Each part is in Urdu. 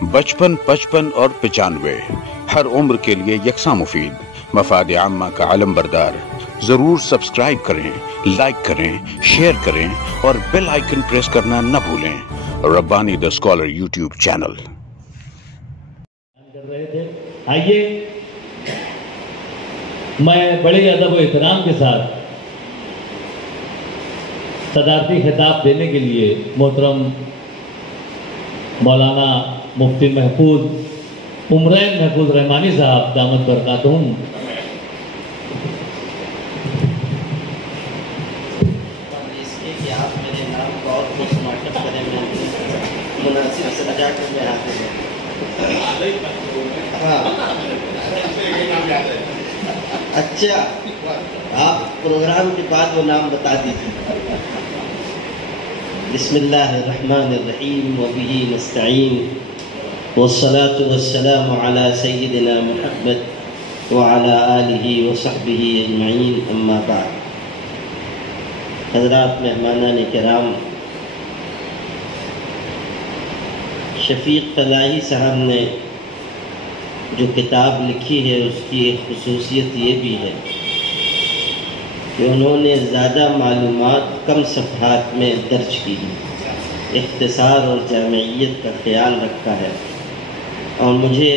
55 55 اور 95 ہر عمر کے لیے یکساں مفید، مفاد عامہ کا علم بردار۔ ضرور سبسکرائب کریں، لائک کریں، شیئر کریں اور بیل آئیکن پریس کرنا نہ بھولیں۔ ربانی دا اسکالر یوٹیوب چینل۔ کر رہے تھے، آئیے میں بڑے ادب و احترام کے ساتھ صدارتی خطاب دینے کے لیے محترم مولانا مفتی محفوظ عمرین محفوظ رحمانی صاحب دامت برکاتہم اچھا آپ پروگرام کے بعد وہ نام بتا دیجیے۔ بسم اللہ الرحمن الرحیم وبہ نستعین والصلاة والسلام علی سیدنا محمد وعلی آلہ وصحبہ اجمعین، اما بعد۔ حضرات مہمانان کرام، شفیق فلاحی صاحب نے جو کتاب لکھی ہے اس کی ایک خصوصیت یہ بھی ہے کہ انہوں نے زیادہ معلومات کم صفحات میں درج کی ہیں، اختصار اور جامعیت کا خیال رکھا ہے، اور مجھے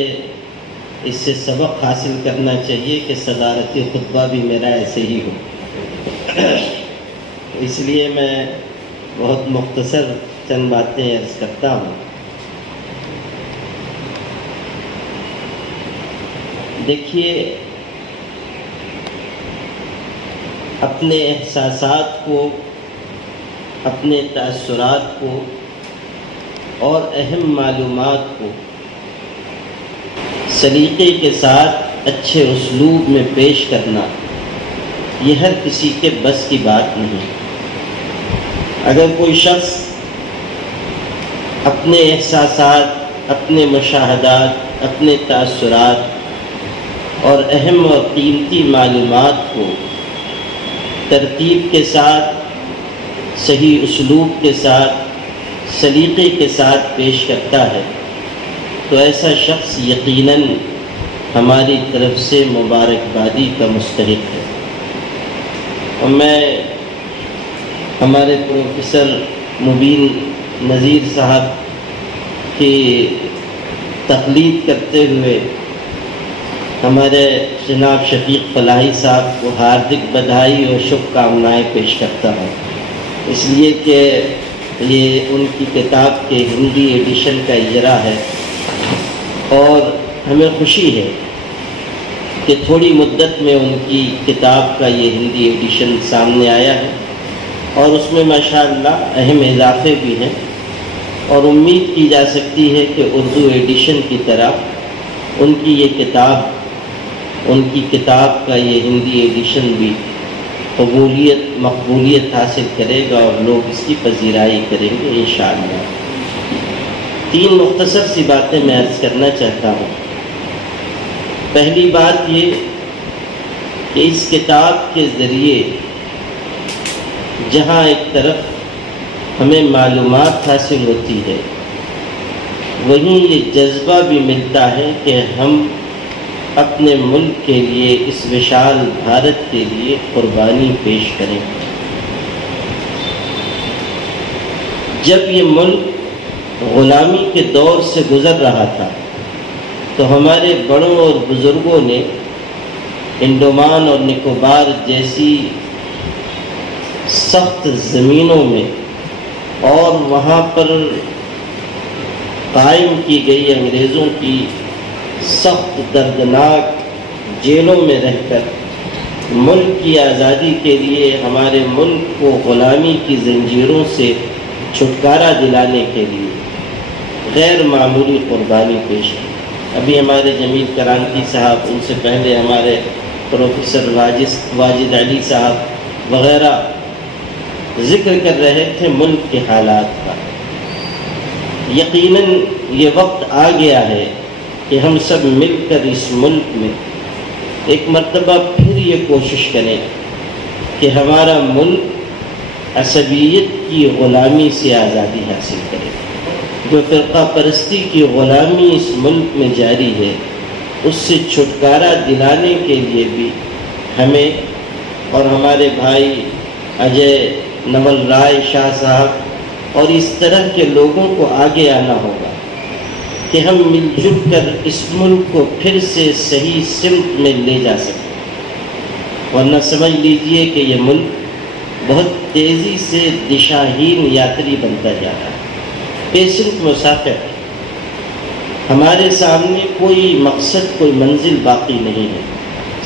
اس سے سبق حاصل کرنا چاہیے کہ صدارتی خطبہ بھی میرا ایسے ہی ہو۔ اس لیے میں بہت مختصر چند باتیں عرض کرتا ہوں۔ دیکھیے، اپنے احساسات کو، اپنے تاثرات کو اور اہم معلومات کو سلیقے کے ساتھ اچھے اسلوب میں پیش کرنا یہ ہر کسی کے بس کی بات نہیں۔ اگر کوئی شخص اپنے احساسات، اپنے مشاہدات، اپنے تاثرات اور اہم اور قیمتی معلومات کو ترتیب کے ساتھ، صحیح اسلوب کے ساتھ، سلیقے کے ساتھ پیش کرتا ہے تو ایسا شخص یقیناً ہماری طرف سے مبارکبادی کا مستحق ہے۔ اور میں ہمارے پروفیسر مبین نذیر صاحب کی تقلید کرتے ہوئے ہمارے جناب شفیق فلاحی صاحب کو ہاردک بدھائی اور شبھ کامنائیں پیش کرتا ہوں، اس لیے کہ یہ ان کی کتاب کے ہندی ایڈیشن کا اجرا ہے، اور ہمیں خوشی ہے کہ تھوڑی مدت میں ان کی کتاب کا یہ ہندی ایڈیشن سامنے آیا ہے، اور اس میں ماشاءاللہ اہم اضافے بھی ہیں، اور امید کی جا سکتی ہے کہ اردو ایڈیشن کی طرح ان کی یہ کتاب، ان کی کتاب کا یہ ہندی ایڈیشن بھی مقبولیت حاصل کرے گا اور لوگ اس کی پذیرائی کریں گے انشاءاللہ۔ 3 مختصر سی باتیں میں عرض کرنا چاہتا ہوں۔ پہلی بات یہ کہ اس کتاب کے ذریعے جہاں ایک طرف ہمیں معلومات حاصل ہوتی ہے، وہیں یہ جذبہ بھی ملتا ہے کہ ہم اپنے ملک کے لیے، اس وشال بھارت کے لیے قربانی پیش کریں۔ جب یہ ملک غلامی کے دور سے گزر رہا تھا تو ہمارے بڑوں اور بزرگوں نے انڈمان اور نکوبار جیسی سخت زمینوں میں اور وہاں پر قائم کی گئی انگریزوں کی سخت دردناک جیلوں میں رہ کر ملک کی آزادی کے لیے، ہمارے ملک کو غلامی کی زنجیروں سے چھٹکارا دلانے کے لیے غیر معمولی قربانی پیش کی۔ ابھی ہمارے جمیل کرانتی صاحب، ان سے پہلے ہمارے پروفیسر واجد علی صاحب وغیرہ ذکر کر رہے تھے ملک کے حالات کا۔ یقیناً یہ وقت آ گیا ہے کہ ہم سب مل کر اس ملک میں ایک مرتبہ پھر یہ کوشش کریں کہ ہمارا ملک عصبیت کی غلامی سے آزادی حاصل کرے۔ جو فرقہ پرستی کی غلامی اس ملک میں جاری ہے اس سے چھٹکارا دلانے کے لیے بھی ہمیں اور ہمارے بھائی اجے نول رائے شاہ صاحب اور اس طرح کے لوگوں کو آگے آنا ہوگا کہ ہم مل جل کر اس ملک کو پھر سے صحیح سمت میں لے جا سکیں، ورنہ سمجھ لیجئے کہ یہ ملک بہت تیزی سے دشاہین یاتری بنتا جا رہا ہے، پیشنٹ مسافر ہے۔ ہمارے سامنے کوئی مقصد، کوئی منزل باقی نہیں ہے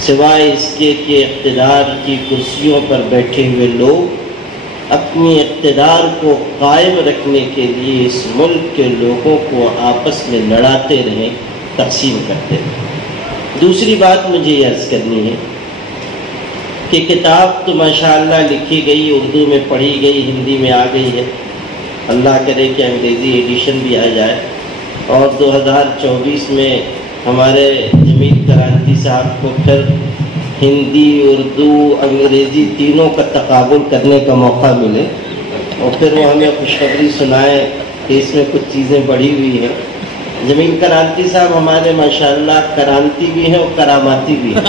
سوائے اس کے کہ اقتدار کی کرسیوں پر بیٹھے ہوئے لوگ اپنی اقتدار کو قائم رکھنے کے لیے اس ملک کے لوگوں کو آپس میں لڑاتے رہیں، تقسیم کرتے رہیں۔ دوسری بات مجھے یہ عرض کرنی ہے کہ کتاب تو ماشاءاللہ لکھی گئی، اردو میں پڑھی گئی، ہندی میں آ گئی ہے، اللہ کرے کہ انگریزی ایڈیشن بھی آ جائے، اور 2024 میں ہمارے جمیل کرانتی صاحب کو پھر ہندی، اردو، انگریزی تینوں کا تقابل کرنے کا موقع ملے، اور پھر وہ ہمیں خوشخبری سنائے کہ اس میں کچھ چیزیں بڑھی ہوئی ہیں۔ جمیل کرانتی صاحب ہمارے ماشاءاللہ کرانتی بھی ہیں اور کراماتی بھی ہیں،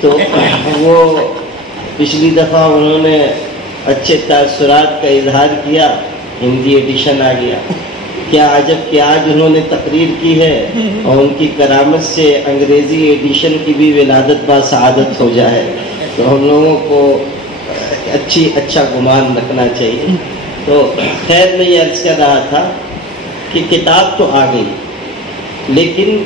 تو وہ پچھلی دفعہ انہوں نے اچھے تاثرات کا اظہار کیا، ہندی ایڈیشن آ گیا۔ کیا عجب کہ آج انہوں نے تقریر کی ہے اور ان کی کرامت سے انگریزی ایڈیشن کی بھی ولادت با سعادت ہو جائے، تو ہم لوگوں کو اچھا گمان رکھنا چاہیے۔ تو خیر میں یہ عرض کر رہا تھا کہ کتاب تو آ گئی، لیکن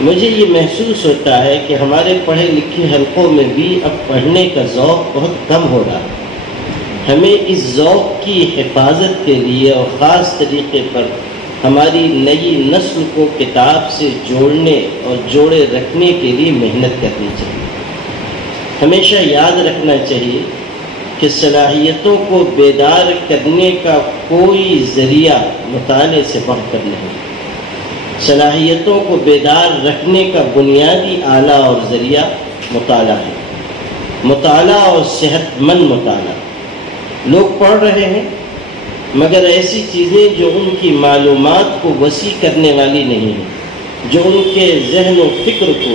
مجھے یہ محسوس ہوتا ہے کہ ہمارے پڑھے لکھے حلقوں میں بھی اب پڑھنے کا ذوق بہت کم ہو رہا ہے۔ ہمیں اس ذوق کی حفاظت کے لیے اور خاص طریقے پر ہماری نئی نسل کو کتاب سے جوڑنے اور جوڑے رکھنے کے لیے محنت کرنی چاہیے۔ ہمیشہ یاد رکھنا چاہیے کہ صلاحیتوں کو بیدار کرنے کا کوئی ذریعہ مطالعے سے بڑھ کر نہیں۔ صلاحیتوں کو بیدار رکھنے کا بنیادی آلہ اور ذریعہ مطالعہ ہے، مطالعہ اور صحت مند مطالعہ۔ لوگ پڑھ رہے ہیں مگر ایسی چیزیں جو ان کی معلومات کو وسیع کرنے والی نہیں ہیں، جو ان کے ذہن و فکر کو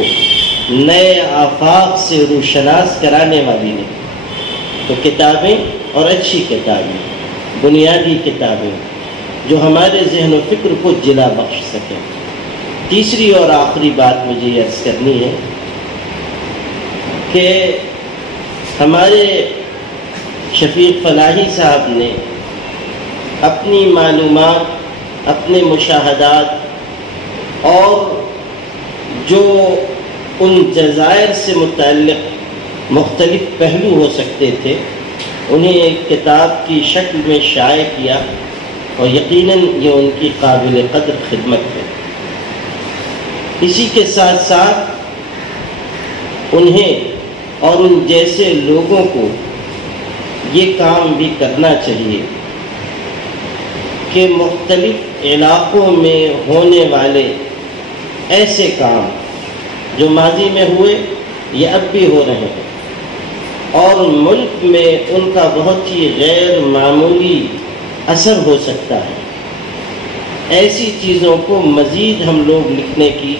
نئے آفاق سے روشناس کرانے والی نہیں۔ تو کتابیں اور اچھی کتابیں، بنیادی کتابیں جو ہمارے ذہن و فکر کو جلا بخش سکیں۔ تیسری اور آخری بات مجھے یہ عرض کرنی ہے کہ ہمارے شفیق فلاحی صاحب نے اپنی معلومات، اپنے مشاہدات اور جو ان جزائر سے متعلق مختلف پہلو ہو سکتے تھے انہیں ایک کتاب کی شکل میں شائع کیا، اور یقیناً یہ ان کی قابل قدر خدمت ہے۔ اسی کے ساتھ ساتھ انہیں اور ان جیسے لوگوں کو یہ کام بھی کرنا چاہیے کہ مختلف علاقوں میں ہونے والے ایسے کام جو ماضی میں ہوئے یہ اب بھی ہو رہے ہیں اور ملک میں ان کا بہت ہی غیر معمولی اثر ہو سکتا ہے، ایسی چیزوں کو مزید ہم لوگ لکھنے کی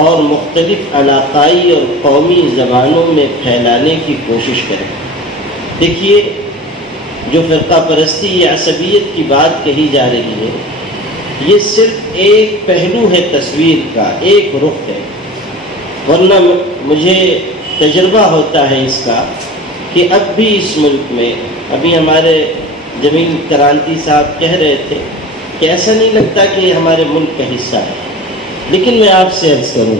اور مختلف علاقائی اور قومی زبانوں میں پھیلانے کی کوشش کریں۔ دیکھیے، جو فرقہ پرستی یا عصبیت کی بات کہی جا رہی ہے یہ صرف ایک پہلو ہے تصویر کا، ایک رخ ہے، ورنہ مجھے تجربہ ہوتا ہے اس کا کہ اب بھی اس ملک میں، ابھی ہمارے جمیل کرانتی صاحب کہہ رہے تھے کہ ایسا نہیں لگتا کہ یہ ہمارے ملک کا حصہ ہے، لیکن میں آپ سے عرض کروں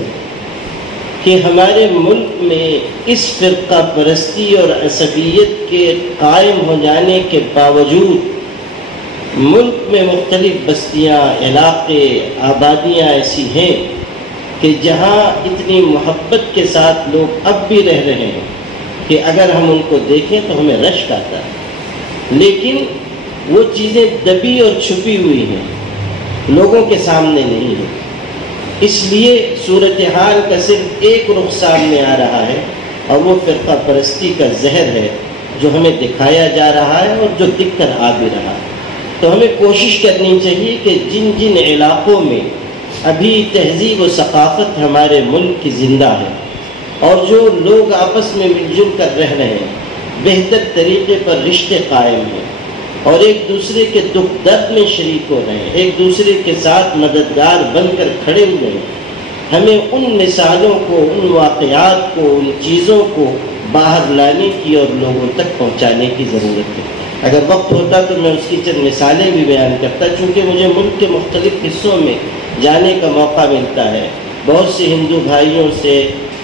کہ ہمارے ملک میں اس فرقہ پرستی اور عصبیت کے قائم ہو جانے کے باوجود ملک میں مختلف بستیاں، علاقے، آبادیاں ایسی ہیں کہ جہاں اتنی محبت کے ساتھ لوگ اب بھی رہ رہے ہیں کہ اگر ہم ان کو دیکھیں تو ہمیں رشک آتا ہے، لیکن وہ چیزیں دبی اور چھپی ہوئی ہیں، لوگوں کے سامنے نہیں ہیں۔ اس لیے صورتحال کا صرف ایک رخ سامنے آ رہا ہے اور وہ فرقہ پرستی کا زہر ہے جو ہمیں دکھایا جا رہا ہے اور جو دکھ کر آ بھی رہا ہے۔ تو ہمیں کوشش کرنی چاہیے کہ جن جن علاقوں میں ابھی تہذیب و ثقافت ہمارے ملک کی زندہ ہے اور جو لوگ آپس میں مل جل کر رہ رہے ہیں، بہتر طریقے پر رشتے قائم ہیں اور ایک دوسرے کے دکھ درد میں شریک ہو رہے ہیں، ایک دوسرے کے ساتھ مددگار بن کر کھڑے ہوئے ہیں، ہمیں ان مثالوں کو، ان واقعات کو، ان چیزوں کو باہر لانے کی اور لوگوں تک پہنچانے کی ضرورت ہے۔ اگر وقت ہوتا تو میں اس کی چند مثالیں بھی بیان کرتا، چونکہ مجھے ملک کے مختلف حصوں میں جانے کا موقع ملتا ہے، بہت سے ہندو بھائیوں سے،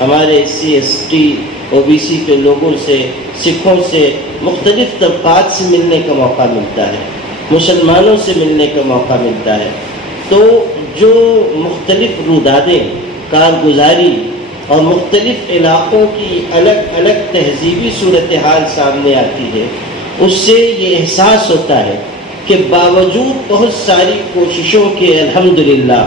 ہمارے SC ST OBC کے لوگوں سے، سکھوں سے، مختلف طبقات سے ملنے کا موقع ملتا ہے، مسلمانوں سے ملنے کا موقع ملتا ہے۔ تو جو مختلف رودادیں، کارگزاری اور مختلف علاقوں کی الگ الگ تہذیبی صورتحال سامنے آتی ہے، اس سے یہ احساس ہوتا ہے کہ باوجود بہت ساری کوششوں کے الحمدللہ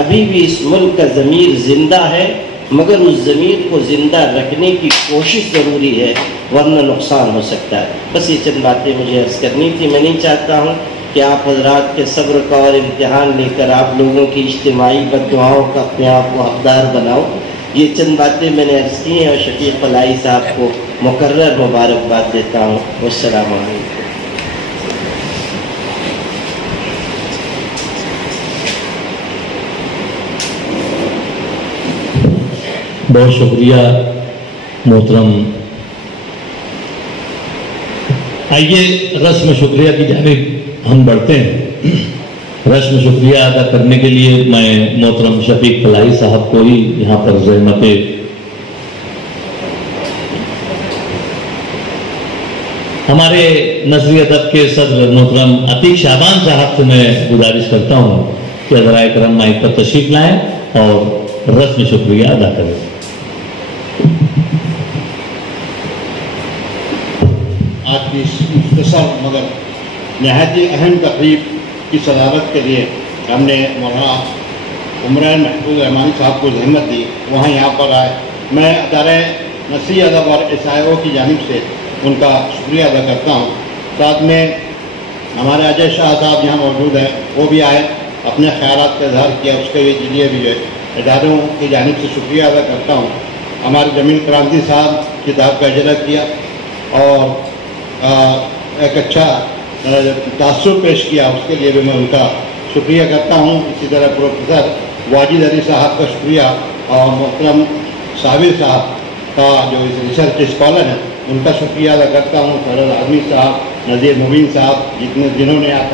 ابھی بھی اس ملک کا ضمیر زندہ ہے، مگر اس ضمیر کو زندہ رکھنے کی کوشش ضروری ہے، ورنہ نقصان ہو سکتا ہے۔ بس یہ چند باتیں مجھے عرض کرنی تھی۔ میں نہیں چاہتا ہوں کہ آپ حضرات کے صبر کا اور امتحان لے کر آپ لوگوں کی اجتماعی بد دعاؤں کا اپنے آپ کو حقدار بناؤ۔ یہ چند باتیں میں نے عرض کی ہیں اور شفیق فلاحی صاحب کو مکرر مبارکباد دیتا ہوں۔ والسلام علیکم۔ بہت شکریہ محترم۔ آئیے رسم شکریہ کی جانب ہم بڑھتے ہیں۔ رسم شکریہ ادا کرنے کے لیے میں محترم شفیق فلاحی صاحب کو ہی یہاں پر زحمت ہمارے نثری ادب کے صدر محترم عتیق شعبان صاحب سے میں گزارش کرتا ہوں کہ حضرائے کرام مائک پر تشریف لائیں اور رسم شکریہ ادا کریں۔ آج کی اس مختصر مگر نہایت ہی اہم تقریب کی صدارت کے لیے ہم نے مولانا عمران محفوظ رحمانی صاحب کو زحمت دی، وہاں یہاں پر آئے۔ میں ادارہ نثری ادب اور SIO کی جانب سے ان کا شکریہ ادا کرتا ہوں۔ ساتھ میں ہمارے اجے شاہ صاحب یہاں موجود ہیں، وہ بھی آئے، اپنے خیالات کا اظہار کیا، اس کے لیے بھی اداروں کی جانب سے شکریہ ادا کرتا ہوں۔ ہمارے جمیل کرانتی صاحب کتاب کا اجرا کیا اور ایک اچھا تاثر پیش کیا، اس کے لیے بھی میں ان کا شکریہ کرتا ہوں۔ اسی طرح پروفیسر واجد علی صاحب کا شکریہ اور محترم صابر صاحب کا جو ریسرچ اسکالر ہیں ان کا شکریہ ادا کرتا ہوں۔ فیروز اعظمی صاحب، نذیر مبین صاحب، جنہوں نے آپ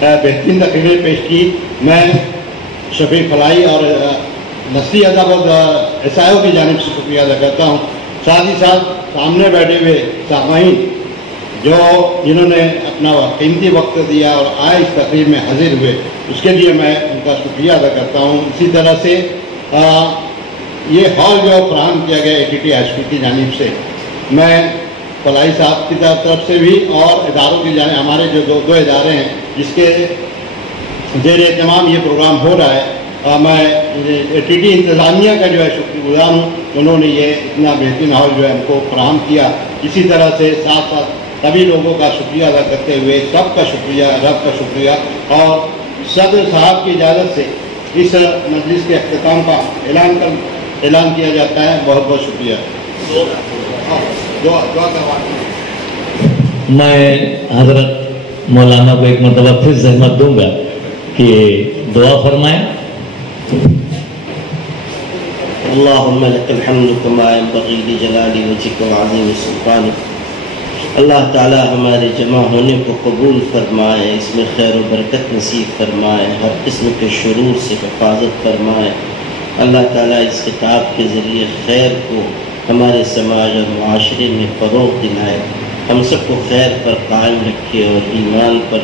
بہترین تقریریں پیش کی۔ میں شفیق فلاحی اور نثری ادب اور SIO کی جانب سے شکریہ ادا کرتا ہوں۔ ساتھ ہی ساتھ سامنے بیٹھے ہوئے سامعین جنہوں نے اپنا قیمتی وقت دیا اور آئے اس تقریب میں حاضر ہوئے، اس کے لیے میں ان کا شکریہ ادا کرتا ہوں۔ اسی طرح سے یہ ہال جو فراہم کیا گیا ATT ہائی اسکول کی جانب سے، میں فلاحی صاحب کی طرف سے بھی اور اداروں کی جانب، ہمارے جو دو ادارے ہیں جس کے زیر اہتمام یہ پروگرام ہو رہا ہے، میں ATT انتظامیہ کا جو ہے شکر گزار ہوں، انہوں نے یہ اتنا بہترین ہال جو ہے ہم کو فراہم کیا۔ اسی طرح سے ساتھ ساتھ سبھی لوگوں کا شکریہ ادا کرتے ہوئے سب کا شکریہ، رب کا شکریہ، اور صدر صاحب کی اجازت سے اس مجلس کے اختتام کا اعلان کیا جاتا ہے۔ بہت بہت شکریہ۔ میں حضرت مولانا کو ایک مرتبہ پھر زحمت دوں گا کہ دعا فرمائیں۔ اللہم لک الحمد کما ينبغی لجلال وجهک وعظیم سلطانک۔ اللہ تعالی ہمارے جمع ہونے کو قبول فرمائے، اس میں خیر و برکت نصیب فرمائے، ہر قسم کے شرور سے حفاظت فرمائے۔ اللہ تعالیٰ اس کتاب کے ذریعے خیر کو ہمارے سماج اور معاشرے میں فروغ دلائے، ہم سب کو خیر پر قائم رکھے اور ایمان پر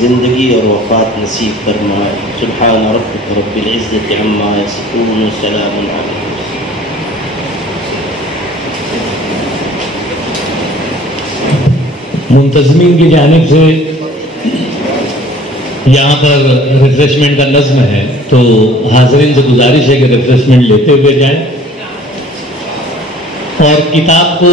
زندگی اور وفات نصیب فرمائے۔ سبحان ربک رب العزت عما یصفون وسلام علی المرسلین۔ منتظمین کی جانب سے یہاں پر ریفریشمنٹ کا نظم ہے، تو حاضرین سے گزارش ہے کہ ریفریشمنٹ لیتے ہوئے جائیں اور کتاب کو